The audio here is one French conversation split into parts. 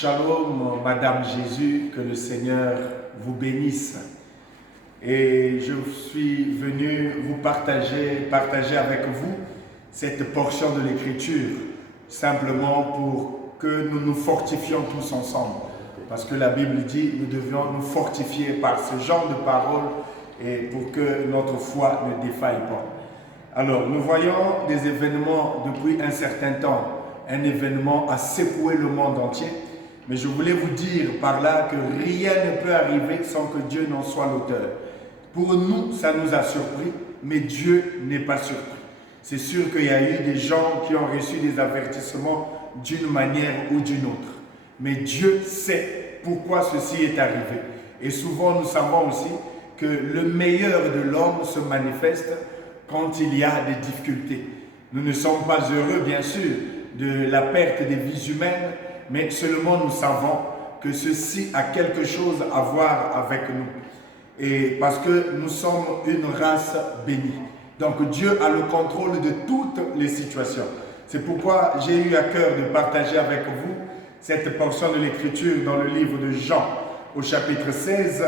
Shalom, Madame Jésus, que le Seigneur vous bénisse. Et je suis venu vous partager avec vous cette portion de l'Écriture, simplement pour que nous nous fortifions tous ensemble. Parce que la Bible dit, nous devions nous fortifier par ce genre de paroles et pour que notre foi ne défaille pas. Alors, nous voyons des événements depuis un certain temps, un événement a secoué le monde entier. Mais je voulais vous dire par là que rien ne peut arriver sans que Dieu n'en soit l'auteur. Pour nous, ça nous a surpris, mais Dieu n'est pas surpris. C'est sûr qu'il y a eu des gens qui ont reçu des avertissements d'une manière ou d'une autre. Mais Dieu sait pourquoi ceci est arrivé. Et souvent, nous savons aussi que le meilleur de l'homme se manifeste quand il y a des difficultés. Nous ne sommes pas heureux, bien sûr, de la perte des vies humaines, mais seulement nous savons que ceci a quelque chose à voir avec nous. Et parce que nous sommes une race bénie. Donc Dieu a le contrôle de toutes les situations. C'est pourquoi j'ai eu à cœur de partager avec vous cette portion de l'Écriture dans le livre de Jean, au chapitre 16,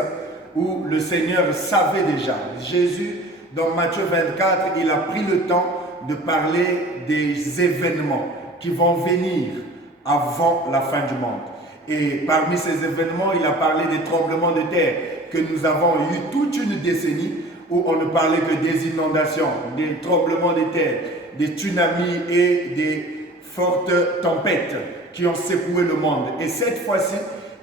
où le Seigneur savait déjà. Jésus, dans Matthieu 24, il a pris le temps de parler des événements qui vont venir avant la fin du monde. Et parmi ces événements, il a parlé des tremblements de terre que nous avons eu toute une décennie où on ne parlait que des inondations, des tremblements de terre, des tsunamis et des fortes tempêtes qui ont secoué le monde. Et cette fois-ci,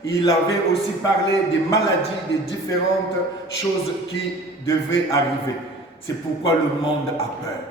il avait aussi parlé des maladies, des différentes choses qui devaient arriver. C'est pourquoi le monde a peur.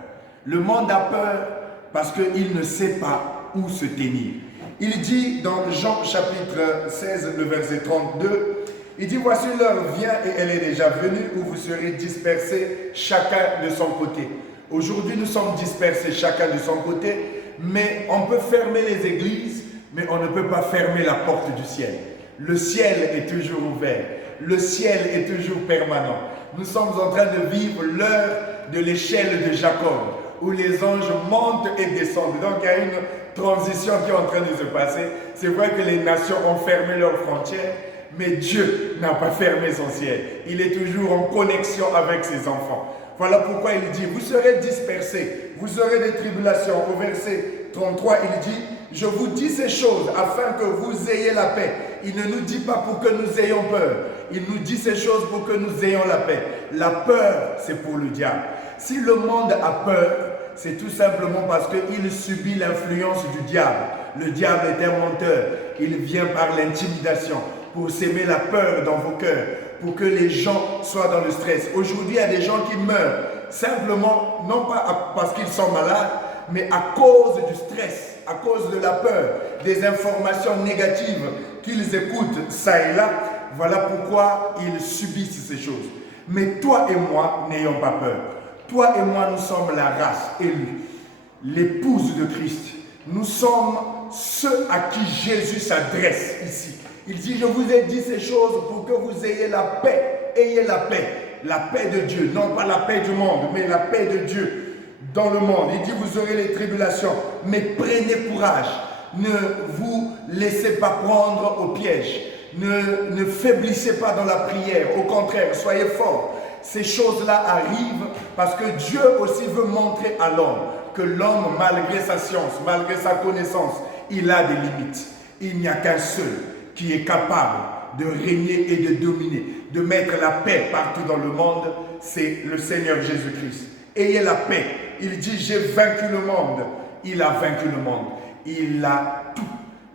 Le monde a peur parce qu'il ne sait pas où se tenir. Il dit dans Jean chapitre 16, le verset 32, il dit « Voici l'heure vient et elle est déjà venue où vous serez dispersés chacun de son côté. » Aujourd'hui, nous sommes dispersés chacun de son côté, mais on peut fermer les églises, mais on ne peut pas fermer la porte du ciel. Le ciel est toujours ouvert. Le ciel est toujours permanent. Nous sommes en train de vivre l'heure de l'échelle de Jacob, où les anges montent et descendent. Donc il y a une transition qui est en train de se passer. C'est vrai que les nations ont fermé leurs frontières, mais Dieu n'a pas fermé son ciel. Il est toujours en connexion avec ses enfants. Voilà pourquoi il dit, vous serez dispersés, vous aurez des tribulations. Au verset 33, il dit, je vous dis ces choses afin que vous ayez la paix. Il ne nous dit pas pour que nous ayons peur. Il nous dit ces choses pour que nous ayons la paix. La peur, c'est pour le diable. Si le monde a peur, c'est tout simplement parce qu'il subit l'influence du diable. Le diable est un menteur. Il vient par l'intimidation pour s'aimer la peur dans vos cœurs, pour que les gens soient dans le stress. Aujourd'hui, il y a des gens qui meurent simplement, non pas parce qu'ils sont malades, mais à cause du stress, à cause de la peur, des informations négatives qu'ils écoutent ça et là. Voilà pourquoi ils subissent ces choses. Mais toi et moi, n'ayons pas peur. Toi et moi, nous sommes la race élue, l'épouse de Christ. Nous sommes ceux à qui Jésus s'adresse ici. Il dit, je vous ai dit ces choses pour que vous ayez la paix. Ayez la paix. La paix de Dieu, non pas la paix du monde, mais la paix de Dieu dans le monde. Il dit, vous aurez les tribulations, mais prenez courage. Ne vous laissez pas prendre au piège. Ne faiblissez pas dans la prière. Au contraire, soyez forts. Ces choses-là arrivent parce que Dieu aussi veut montrer à l'homme que l'homme, malgré sa science, malgré sa connaissance, il a des limites. Il n'y a qu'un seul qui est capable de régner et de dominer, de mettre la paix partout dans le monde, c'est le Seigneur Jésus-Christ. Ayez la paix. Il dit, j'ai vaincu le monde. Il a vaincu le monde. Il a tout.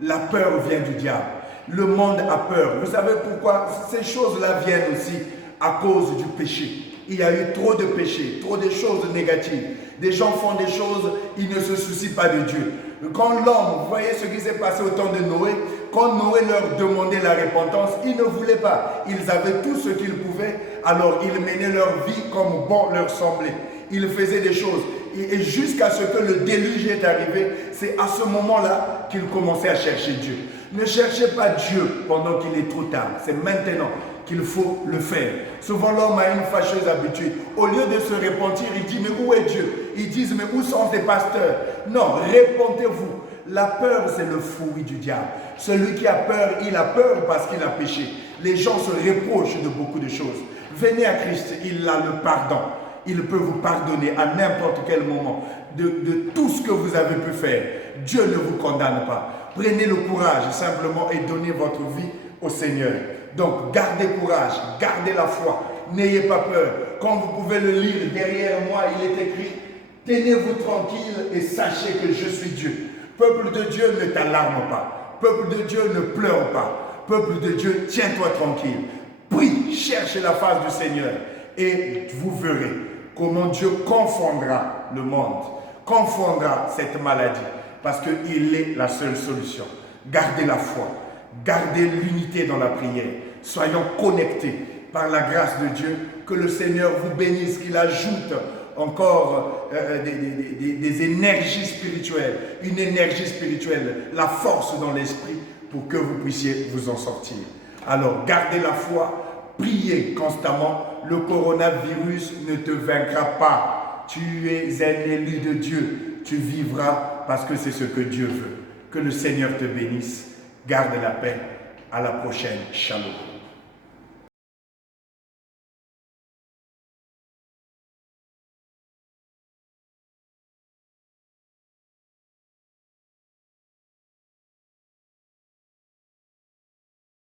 La peur vient du diable. Le monde a peur. Vous savez pourquoi? Ces choses-là viennent aussi à cause du péché. Il y a eu trop de péchés, trop de choses négatives. Des gens font des choses, ils ne se soucient pas de Dieu. Quand l'homme, vous voyez ce qui s'est passé au temps de Noé, quand Noé leur demandait la repentance, ils ne voulaient pas. Ils avaient tout ce qu'ils pouvaient, alors ils menaient leur vie comme bon leur semblait. Ils faisaient des choses. Et jusqu'à ce que le déluge est arrivé, c'est à ce moment-là qu'ils commençaient à chercher Dieu. Ne cherchez pas Dieu pendant qu'il est trop tard. C'est maintenant. qu'il faut le faire. Souvent l'homme a une fâcheuse habitude. Au lieu de se repentir, il dit, mais où est Dieu? Ils disent, mais où sont les pasteurs? Non, répentez-vous. La peur, c'est le fruit du diable. Celui qui a peur, il a peur parce qu'il a péché. Les gens se reprochent de beaucoup de choses. Venez à Christ, il a le pardon. Il peut vous pardonner à n'importe quel moment de tout ce que vous avez pu faire. Dieu ne vous condamne pas. Prenez le courage simplement et donnez votre vie au Seigneur. Donc, gardez courage, gardez la foi. N'ayez pas peur. Comme vous pouvez le lire derrière moi, il est écrit, tenez-vous tranquille et sachez que je suis Dieu. Peuple de Dieu, ne t'alarme pas. Peuple de Dieu, ne pleure pas. Peuple de Dieu, tiens-toi tranquille. Prie, cherche la face du Seigneur et vous verrez comment Dieu confondra le monde, confondra cette maladie, parce qu'il est la seule solution. Gardez la foi, gardez l'unité dans la prière. Soyons connectés par la grâce de Dieu. Que le Seigneur vous bénisse, qu'il ajoute encore des énergies spirituelles, une énergie spirituelle, la force dans l'esprit pour que vous puissiez vous en sortir. Alors, gardez la foi, priez constamment. Le coronavirus ne te vaincra pas. Tu es un élu de Dieu. Tu vivras parce que c'est ce que Dieu veut. Que le Seigneur te bénisse. Garde la paix. À la prochaine. Shalom.